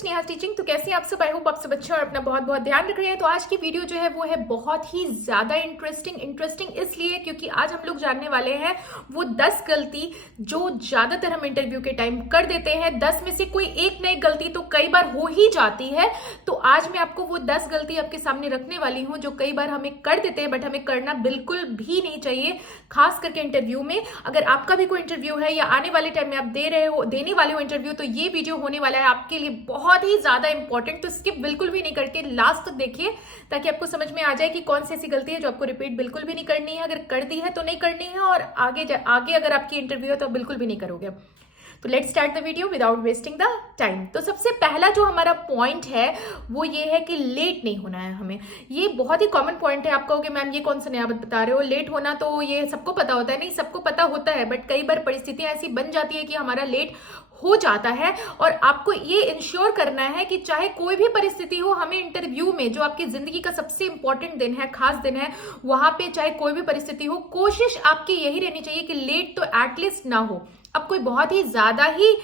Sneha teaching. तो कैसे हैं आप सब? आई होप आप सब अच्छे और अपना बहुत बहुत ध्यान रख रहे हैं। तो आज की वीडियो जो है वो है बहुत ही ज्यादा इंटरेस्टिंग इसलिए क्योंकि आज हम लोग जानने वाले हैं वो 10 गलती जो ज्यादातर हम इंटरव्यू के टाइम कर देते हैं। 10 में से कोई एक नई गलती तो कई बार हो ही जाती है। तो आज मैं आपको वो 10 गलती आपके सामने रखने वाली हूँ जो कई बार हमें कर देते हैं, बट हमें करना बिल्कुल भी नहीं चाहिए, खास करके इंटरव्यू में। अगर आपका भी कोई इंटरव्यू है या आने वाले टाइम में आप देने वाले हो इंटरव्यू, तो ये वीडियो होने वाला है आपके लिए बहुत ही ज्यादा इंपॉर्टेंट। तो स्किप बिल्कुल भी नहीं करके लास्ट तक देखिए ताकि आपको समझ में आ जाए कि कौन सी ऐसी गलती है जो आपको रिपीट बिल्कुल भी नहीं करनी है। अगर कर दी है तो नहीं करनी है, और आगे अगर आपकी इंटरव्यू है तो बिल्कुल भी नहीं करोगे। तो let's start the video without wasting the time. तो सबसे पहला जो हमारा पॉइंट है वो ये है कि लेट नहीं होना है हमें। ये बहुत ही कॉमन पॉइंट है। आप कहोगे मैम ये कौन सा नया बता रहे हो, लेट होना तो ये सबको पता होता है। नहीं, सबको पता होता है, बट कई बार परिस्थितियां ऐसी बन जाती है कि हमारा लेट हो जाता है। और आपको ये इंश्योर करना है कि चाहे कोई भी परिस्थिति हो, हमें इंटरव्यू में जो आपकी जिंदगी का सबसे इंपॉर्टेंट दिन है, खास दिन है, वहां पे चाहे कोई भी परिस्थिति हो, कोशिश आपकी यही रहनी चाहिए कि लेट तो एटलीस्ट ना हो। अब कोई बहुत ही ज्यादा ही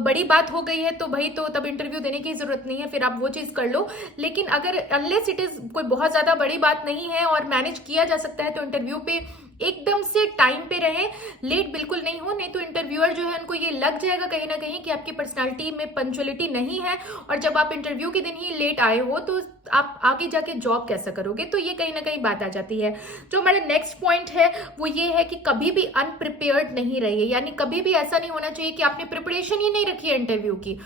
बड़ी बात हो गई है तो भाई तो तब इंटरव्यू देने की जरूरत नहीं है, फिर आप वो चीज कर लो। लेकिन अगर अनलेस इट इज कोई बहुत ज्यादा बड़ी बात नहीं है और मैनेज किया जा सकता है, तो इंटरव्यू पे एकदम से टाइम पे रहे, लेट बिल्कुल नहीं हो। नहीं तो इंटरव्यूअर जो है उनको ये लग जाएगा कहीं ना कहीं कि आपकी पर्सनालिटी में पंक्चुअलिटी नहीं है, और जब आप इंटरव्यू के दिन ही लेट आए हो तो आप आगे जाके जॉब कैसा करोगे। तो ये कहीं ना कहीं बात आ जाती है। जो हमारा नेक्स्ट पॉइंट है वो ये है कि कभी भी अनप्रिपेयर्ड नहीं रहिए। यानी कभी भी ऐसा नहीं होना चाहिए कि आपने प्रिपरेशन ही नहीं रखी है इंटरव्यू की,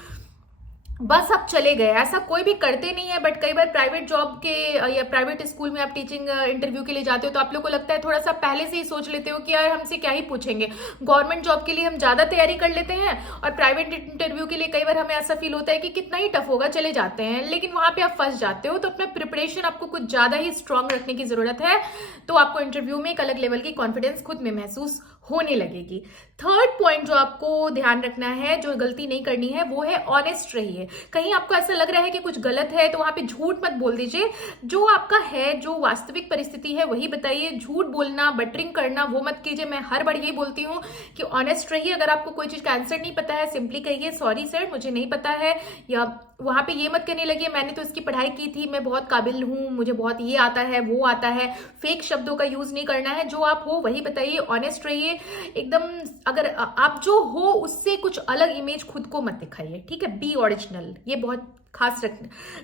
बस आप चले गए। ऐसा कोई भी करते नहीं है, बट कई बार प्राइवेट जॉब के या प्राइवेट स्कूल में आप टीचिंग इंटरव्यू के लिए जाते हो तो आप लोग को लगता है, थोड़ा सा पहले से ही सोच लेते हो कि यार हमसे क्या ही पूछेंगे। गवर्नमेंट जॉब के लिए हम ज्यादा तैयारी कर लेते हैं, और प्राइवेट इंटरव्यू के लिए कई बार हमें ऐसा फील होता है कि कितना ही टफ होगा, चले जाते हैं। लेकिन वहां पे आप फंस जाते हो। तो अपना प्रिपरेशन आपको कुछ ज्यादा ही स्ट्रांग रखने की जरूरत है, तो आपको इंटरव्यू में एक अलग लेवल की कॉन्फिडेंस खुद में महसूस होने लगेगी। थर्ड पॉइंट जो आपको ध्यान रखना है, जो गलती नहीं करनी है, वो है ऑनेस्ट रहिए। कहीं आपको ऐसा लग रहा है कि कुछ गलत है तो वहां पे झूठ मत बोल दीजिए। जो आपका है, जो वास्तविक परिस्थिति है वही बताइए। झूठ बोलना, बटरिंग करना वो मत कीजिए। मैं हर बार यही बोलती हूँ कि ऑनेस्ट रहिए। अगर आपको कोई चीज का आंसर नहीं पता है, सिंपली कहिए सॉरी सर मुझे नहीं पता है। या वहां पे ये मत कहने लगे मैंने तो इसकी पढ़ाई की थी, मैं बहुत काबिल हूँ, मुझे बहुत ये आता है वो आता है। फेक शब्दों का यूज नहीं करना है। जो आप हो वही बताइए, ऑनेस्ट रहिए एकदम। अगर आप जो हो उससे कुछ अलग इमेज खुद को मत दिखाइए, ठीक है। बी ओरिजिनल, ये बहुत खास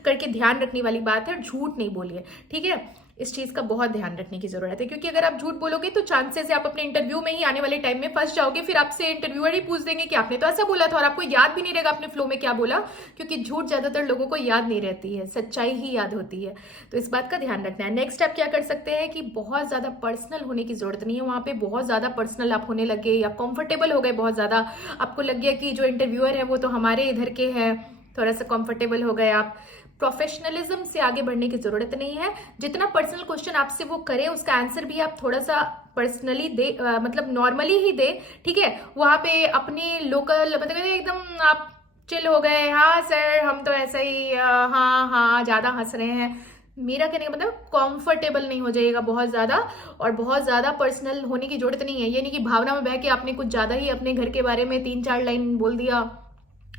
करके ध्यान रखने वाली बात है। झूठ नहीं बोलिए, ठीक है। इस चीज का बहुत ध्यान रखने की जरूरत है, क्योंकि अगर आप झूठ बोलोगे तो चांसेस है आप अपने इंटरव्यू में ही आने वाले टाइम में फंस जाओगे। फिर आपसे इंटरव्यूअर ही पूछ देंगे कि आपने तो ऐसा बोला था, और आपको याद भी नहीं रहेगा आपने फ्लो में क्या बोला, क्योंकि झूठ ज्यादातर लोगों को याद नहीं रहती है, सच्चाई ही याद होती है। तो इस बात का ध्यान रखना है। नेक्स्ट आप क्या कर सकते हैं कि बहुत ज्यादा पर्सनल होने की जरूरत नहीं है। वहां पे बहुत ज्यादा पर्सनल आप होने लगे या कंफर्टेबल हो गए, बहुत ज्यादा आपको लग गया कि जो इंटरव्यूअर है वो तो हमारे इधर के हैं, थोड़ा सा कंफर्टेबल हो गए आप। प्रोफेशनलिज्म से आगे बढ़ने की जरूरत नहीं है। जितना पर्सनल क्वेश्चन आपसे वो करे उसका आंसर भी आप थोड़ा सा पर्सनली दे, मतलब नॉर्मली ही दे, ठीक है। वहां पे अपने लोकल मतलब एकदम आप चिल हो गए, हाँ सर हम तो ऐसा ही हाँ हाँ ज्यादा हंस रहे हैं। मेरा कहने का मतलब कंफर्टेबल नहीं हो जाएगा बहुत ज्यादा, और बहुत ज्यादा पर्सनल होने की जरूरत नहीं है। ये नहीं कि भावना में बह के आपने कुछ ज्यादा ही अपने घर के बारे में 3-4 लाइन बोल दिया,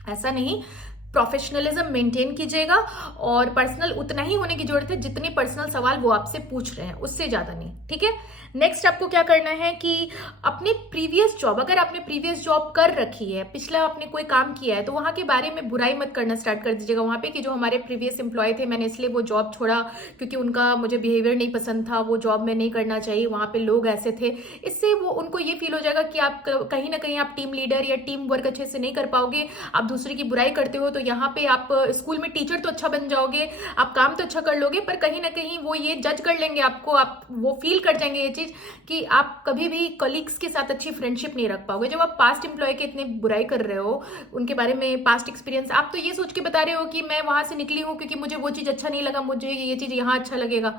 ऐसा नहीं। प्रोफेशनलिज्म मेंटेन कीजिएगा, और पर्सनल उतना ही होने की जरूरत है जितने पर्सनल सवाल वो आपसे पूछ रहे हैं, उससे ज्यादा नहीं, ठीक है। नेक्स्ट आपको क्या करना है कि अपने प्रीवियस जॉब, अगर आपने प्रीवियस जॉब कर रखी है, पिछला आपने कोई काम किया है, तो वहां के बारे में बुराई मत करना स्टार्ट कर दीजिएगा वहां पे कि जो हमारे प्रीवियस एम्प्लॉय थे मैंने इसलिए वो जॉब छोड़ा क्योंकि उनका मुझे बिहेवियर नहीं पसंद था, वो जॉब में नहीं करना चाहिए, वहां पे लोग ऐसे थे। इससे वो उनको ये फील हो जाएगा कि आप कहीं ना कहीं आप टीम लीडर या टीम वर्क अच्छे से नहीं कर पाओगे, आप दूसरे की बुराई करते हो। तो यहाँ पे आप स्कूल में टीचर तो अच्छा बन जाओगे, आप काम तो अच्छा कर लोगे, पर कहीं ना कहीं वो ये जज कर लेंगे आपको, आप वो फील कर जाएंगे ये चीज कि आप कभी भी कलीग्स के साथ अच्छी फ्रेंडशिप नहीं रख पाओगे। जब आप पास्ट एम्प्लॉय के इतने बुराई कर रहे हो, उनके बारे में पास्ट एक्सपीरियंस, आप तो ये सोच के बता रहे हो कि मैं वहां से निकली हूँ क्योंकि मुझे वो चीज अच्छा नहीं लगा, मुझे ये चीज यहाँ अच्छा लगेगा,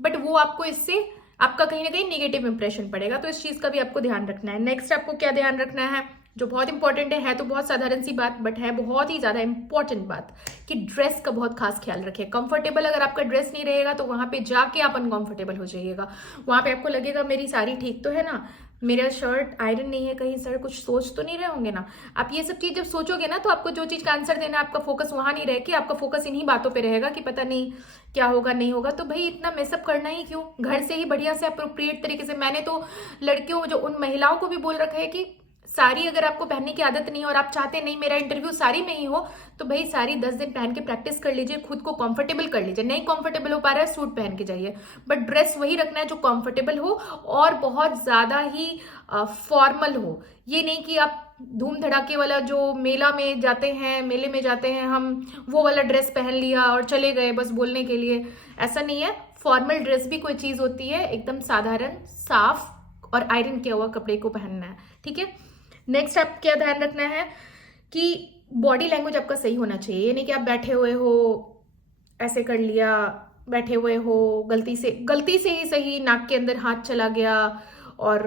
बट वो आपको इससे आपका कहीं ना कहीं नेगेटिव इंप्रेशन पड़ेगा। तो इस चीज का भी आपको ध्यान रखना है। नेक्स्ट आपको क्या ध्यान रखना है जो बहुत इंपॉर्टेंट है तो बहुत साधारण सी बात, बट है बहुत ही ज्यादा इंपॉर्टेंट बात, कि ड्रेस का बहुत खास ख्याल रखें। कंफर्टेबल अगर आपका ड्रेस नहीं रहेगा तो वहां पे जाके आप अनकंफर्टेबल हो जाइएगा। वहां पे आपको लगेगा मेरी साड़ी ठीक तो है ना, मेरा शर्ट आयरन नहीं है कहीं, सर कुछ सोच तो नहीं रहे होंगे ना। आप ये सब चीज जब सोचोगे ना तो आपको जो चीज का आंसर देना है, आपका फोकस वहां नहीं रह के आपका फोकस इन्हीं बातों पे रहेगा कि पता नहीं क्या होगा नहीं होगा। तो भाई इतना मेसअप करना ही क्यों, घर से ही बढ़िया से अप्रोप्रिएट तरीके से। मैंने तो लड़कियों, जो उन महिलाओं को भी बोल रखा है कि साड़ी अगर आपको पहनने की आदत नहीं है और आप चाहते नहीं मेरा इंटरव्यू साड़ी में ही हो, तो भाई साड़ी 10 दिन पहन के प्रैक्टिस कर लीजिए, खुद को कंफर्टेबल कर लीजिए। नहीं कंफर्टेबल हो पा रहा है, सूट पहन के जाइए, बट ड्रेस वही रखना है जो कंफर्टेबल हो और बहुत ज्यादा ही फॉर्मल हो। ये नहीं कि आप धूम धड़ाके वाला जो मेला में जाते हैं, मेले में जाते हैं हम, वो वाला ड्रेस पहन लिया और चले गए बस बोलने के लिए। ऐसा नहीं है। फॉर्मल ड्रेस भी कोई चीज होती है, एकदम साधारण, साफ और आयरन किया हुआ कपड़े को पहनना है, ठीक है। नेक्स्ट आप क्या ध्यान रखना है कि बॉडी लैंग्वेज आपका सही होना चाहिए। ये नहीं कि आप बैठे हुए हो, ऐसे कर लिया, बैठे हुए हो, गलती से ही सही नाक के अंदर हाथ चला गया और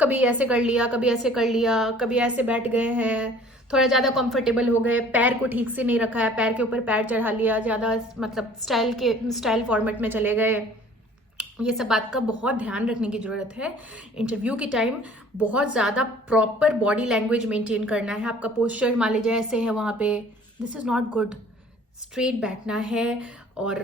कभी ऐसे कर लिया, कभी ऐसे कर लिया, कभी ऐसे बैठ गए हैं, थोड़ा ज़्यादा कंफर्टेबल हो गए, पैर को ठीक से नहीं रखा है, पैर के ऊपर पैर चढ़ा लिया, ज़्यादा मतलब स्टाइल फॉर्मेट में चले गए। ये सब बात का बहुत ध्यान रखने की जरूरत है। इंटरव्यू के टाइम बहुत ज़्यादा प्रॉपर बॉडी लैंग्वेज मेंटेन करना है। आपका पोस्चर मान लीजिए ऐसे है वहाँ पे, this is not good. Straight बैठना है और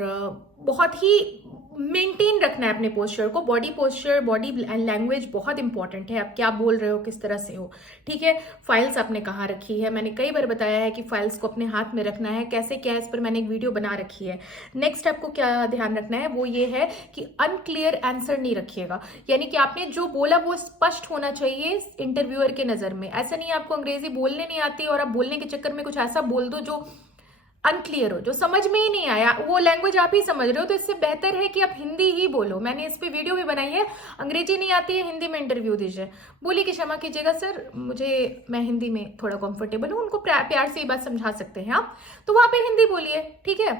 बहुत ही मेंटेन रखना है अपने पोस्चर को। बॉडी पोस्चर, बॉडी लैंग्वेज बहुत इंपॉर्टेंट है। आप क्या बोल रहे हो, किस तरह से हो, ठीक है। फाइल्स आपने कहाँ रखी है, मैंने कई बार बताया है कि फाइल्स को अपने हाथ में रखना है, कैसे क्या है, इस पर मैंने एक वीडियो बना रखी है। नेक्स्ट आपको क्या ध्यान रखना है वो ये है कि अनक्लियर आंसर नहीं रखिएगा। यानी कि आपने जो बोला वो स्पष्ट होना चाहिए इंटरव्यूअर के नज़र में। ऐसा नहीं आपको अंग्रेजी बोलने नहीं आती और आप बोलने के चक्कर में कुछ ऐसा बोल दो जो अनक्लियर हो, जो समझ में ही नहीं आया। वो लैंग्वेज आप ही समझ रहे हो तो इससे बेहतर है कि आप हिंदी ही बोलो। मैंने इस पे वीडियो भी बनाई है, अंग्रेजी नहीं आती है, हिंदी में इंटरव्यू दीजिए। बोलिए कि क्षमा कीजिएगा सर, मैं हिंदी में थोड़ा कंफर्टेबल हूँ। उनको प्यार से ये बात समझा सकते हैं आप, तो वहां पे हिंदी बोलिए, ठीक है।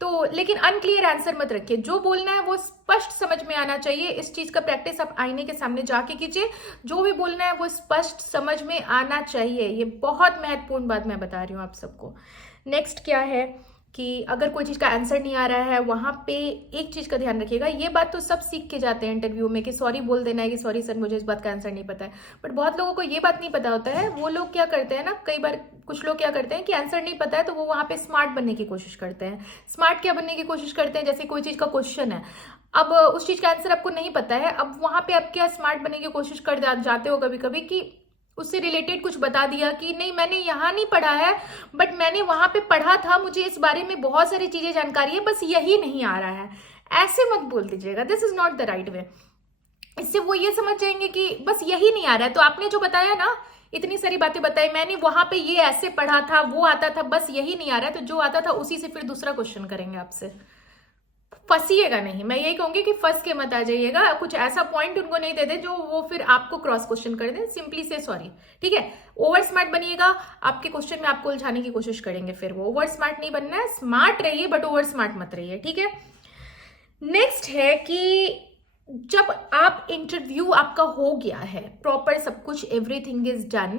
तो लेकिन अनक्लियर आंसर मत रखिए। जो बोलना है वो स्पष्ट समझ में आना चाहिए। इस चीज का प्रैक्टिस आप आईने के सामने जाके कीजिए। जो भी बोलना है वो स्पष्ट समझ में आना चाहिए। ये बहुत महत्वपूर्ण बात मैं बता रही हूँ आप सबको। नेक्स्ट क्या है कि अगर कोई चीज़ का आंसर नहीं आ रहा है, वहाँ पे एक चीज़ का ध्यान रखिएगा। ये बात तो सब सीख के जाते हैं इंटरव्यू में कि सॉरी बोल देना है कि सॉरी सर मुझे इस बात का आंसर नहीं पता है। बट बहुत लोगों को ये बात नहीं पता होता है। वो लोग क्या करते हैं ना, कई बार कुछ लोग क्या करते हैं कि आंसर नहीं पता है तो वो वहाँ पे स्मार्ट बनने की कोशिश करते हैं। स्मार्ट क्या बनने की कोशिश करते हैं, जैसे कोई चीज़ का क्वेश्चन है, अब उस चीज़ का आंसर आपको नहीं पता है, अब वहाँ पे आप क्या स्मार्ट बनने की कोशिश कर जाते हो कभी कभी कि उससे रिलेटेड कुछ बता दिया कि नहीं मैंने यहाँ नहीं पढ़ा है बट मैंने वहां पे पढ़ा था, मुझे इस बारे में बहुत सारी चीजें जानकारी है, बस यही नहीं आ रहा है। ऐसे मत बोल दीजिएगा, this is not the right way. इससे वो ये समझ जाएंगे कि बस यही नहीं आ रहा है। तो आपने जो बताया ना, इतनी सारी बातें बताई, मैंने वहां पे ये ऐसे पढ़ा था, वो आता था, बस यही नहीं आ रहा है, तो जो आता था उसी से फिर दूसरा क्वेश्चन करेंगे आपसे। फंसिएगा नहीं, मैं यही कहूंगी कि फंस के मत आ जाइएगा। कुछ ऐसा पॉइंट उनको नहीं दे दे जो वो फिर आपको क्रॉस क्वेश्चन कर दे। सिंपली से सॉरी, ठीक है। ओवर स्मार्ट बनिएगा, आपके क्वेश्चन में आपको उलझाने की कोशिश करेंगे, फिर वो ओवर स्मार्ट नहीं बनना है। स्मार्ट रहिए बट ओवर स्मार्ट मत रहिए, ठीक है। नेक्स्ट है कि जब आप इंटरव्यू आपका हो गया है, प्रॉपर सब कुछ, एवरीथिंग इज डन,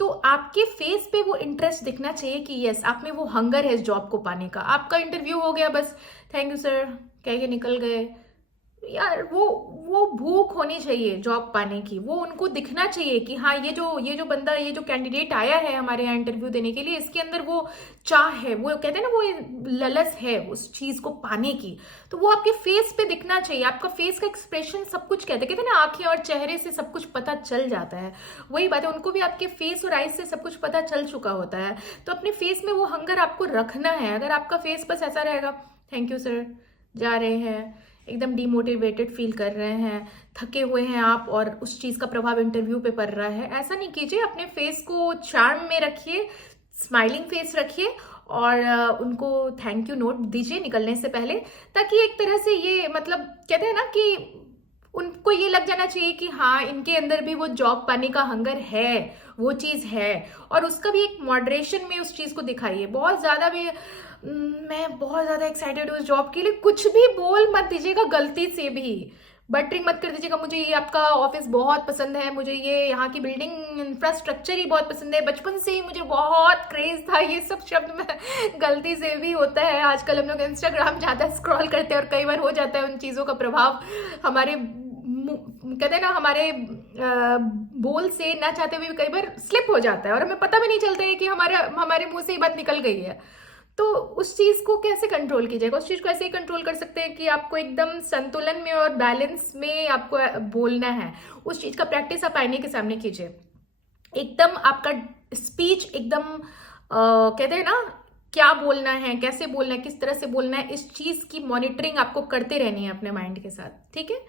तो आपके फेस पे वो इंटरेस्ट दिखना चाहिए कि यस आप में वो हंगर है इस जॉब को पाने का। आपका इंटरव्यू हो गया, बस थैंक यू सर कह के निकल गए, यार वो भूख होनी चाहिए जॉब पाने की। वो उनको दिखना चाहिए कि हाँ ये जो बंदा, ये जो कैंडिडेट आया है हमारे यहाँ इंटरव्यू देने के लिए, इसके अंदर वो चाह है, वो कहते हैं ना वो ललस है उस चीज को पाने की। तो वो आपके फेस पे दिखना चाहिए। आपका फेस का एक्सप्रेशन सब कुछ कहते हैं ना, आंखें और चेहरे से सब कुछ पता चल जाता है। वही बात है, उनको भी आपके फेस और आईज से सब कुछ पता चल चुका होता है। तो अपने फेस में वो हंगर आपको रखना है। अगर आपका फेस बस ऐसा रहेगा, थैंक यू सर, जा रहे हैं, एकदम डिमोटिवेटेड फील कर रहे हैं, थके हुए हैं आप और उस चीज का प्रभाव इंटरव्यू पे पड़ रहा है, ऐसा नहीं कीजिए। अपने फेस को चार्म में रखिए, स्माइलिंग फेस रखिए और उनको थैंक यू नोट दीजिए निकलने से पहले, ताकि एक तरह से ये मतलब कहते हैं ना कि उनको ये लग जाना चाहिए कि हाँ इनके अंदर भी वो जॉब पाने का हंगर है, वो चीज है। और उसका भी एक मॉडरेशन में उस चीज को दिखाइए। बहुत ज्यादा भी मैं बहुत ज्यादा एक्साइटेड हूँ इस जॉब के लिए, कुछ भी बोल मत दीजिएगा, गलती से भी बटरिंग मत कर दीजिएगा। मुझे ये आपका ऑफिस बहुत पसंद है, मुझे ये यहाँ की बिल्डिंग इंफ्रास्ट्रक्चर ही बहुत पसंद है, बचपन से ही मुझे बहुत क्रेज था। ये सब शब्द में गलती से भी होता है। आजकल हम लोग इंस्टाग्राम ज़्यादा स्क्रॉल करते हैं और कई बार हो जाता है उन चीज़ों का प्रभाव हमारे कहते हैं ना, हमारे बोल से ना चाहते हुए भी कई बार स्लिप हो जाता है और हमें पता भी नहीं चलता है कि हमारे मुंह से ये बात निकल गई है। तो उस चीज़ को कैसे कंट्रोल कीजिएगा? उस चीज़ को ऐसे ही कंट्रोल कर सकते हैं कि आपको एकदम संतुलन में और बैलेंस में आपको बोलना है। उस चीज़ का प्रैक्टिस आप आईने के सामने कीजिए। एकदम आपका स्पीच एकदम कहते हैं ना, क्या बोलना है, कैसे बोलना है, किस तरह से बोलना है, इस चीज़ की मॉनिटरिंग आपको करते रहनी है अपने माइंड के साथ, ठीक है?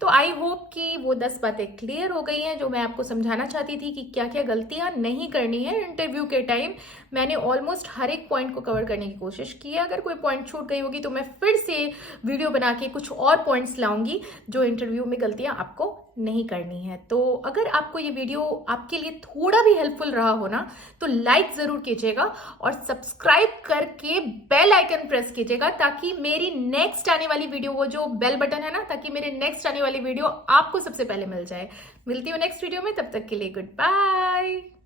तो आई होप कि वो 10 बातें क्लियर हो गई हैं जो मैं आपको समझाना चाहती थी कि क्या क्या गलतियां नहीं करनी है इंटरव्यू के टाइम। मैंने ऑलमोस्ट हर एक पॉइंट को कवर करने की कोशिश की है। अगर कोई पॉइंट छूट गई होगी तो मैं फिर से वीडियो बना के कुछ और पॉइंट्स लाऊंगी जो इंटरव्यू में गलतियां आपको नहीं करनी है। तो अगर आपको ये वीडियो आपके लिए थोड़ा भी हेल्पफुल रहा हो ना, तो लाइक जरूर कीजिएगा और सब्सक्राइब करके बेल आइकन प्रेस कीजिएगा, ताकि मेरी नेक्स्ट आने वाली वीडियो, वो जो बेल बटन है ना, ताकि मेरे नेक्स्ट आने वाली वीडियो आपको सबसे पहले मिल जाए। मिलती हूँ नेक्स्ट वीडियो में, तब तक के लिए गुड बाय।